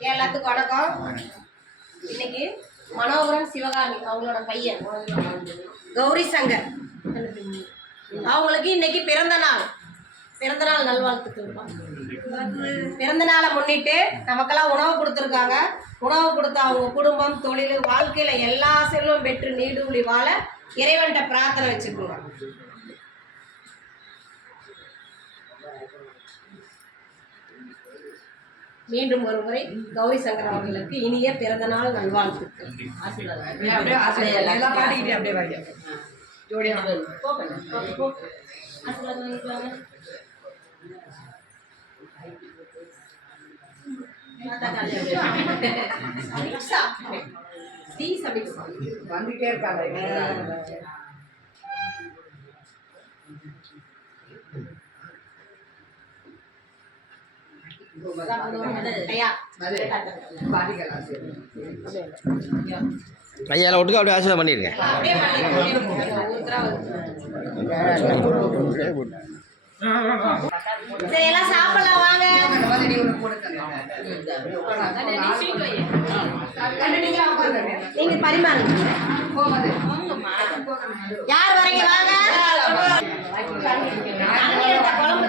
எல்லாத்துக்கும் வணக்கம். இன்னைக்கு மனோகரன் சிவகாமி அவங்களோட பையன் கௌரி சங்கர் அவங்களுக்கு இன்னைக்கு பிறந்த நாள் நல்வாழ்த்துக்கள். பிறந்த நாளை முன்னிட்டு நமக்கெல்லாம் உணவு கொடுத்துருக்காங்க. உணவு கொடுத்த அவங்க குடும்பம், தொழில், வாழ்க்கையில் எல்லா செல்வம் பெற்று நீடூழி வாழ இறைவன்கிட்ட பிரார்த்தனை வச்சுக்கோங்க. மீண்டும் ஒரு முறை கௌரி சங்கர் அவர்களுக்கு இனிய பிறந்த நாள் நல்வாழ்த்துக்கள். வந்துட்டே இருக்காங்க. ஐயா ஒட்டுக்க அப்படியே ஆசீர்வாதம் பண்ணிருக்கேன். சரி, எல்லாம் சாப்பிடலாம் வாங்க. நீங்க பரிமாறுங்க. யார் வரீங்க வாங்க. குழம்பு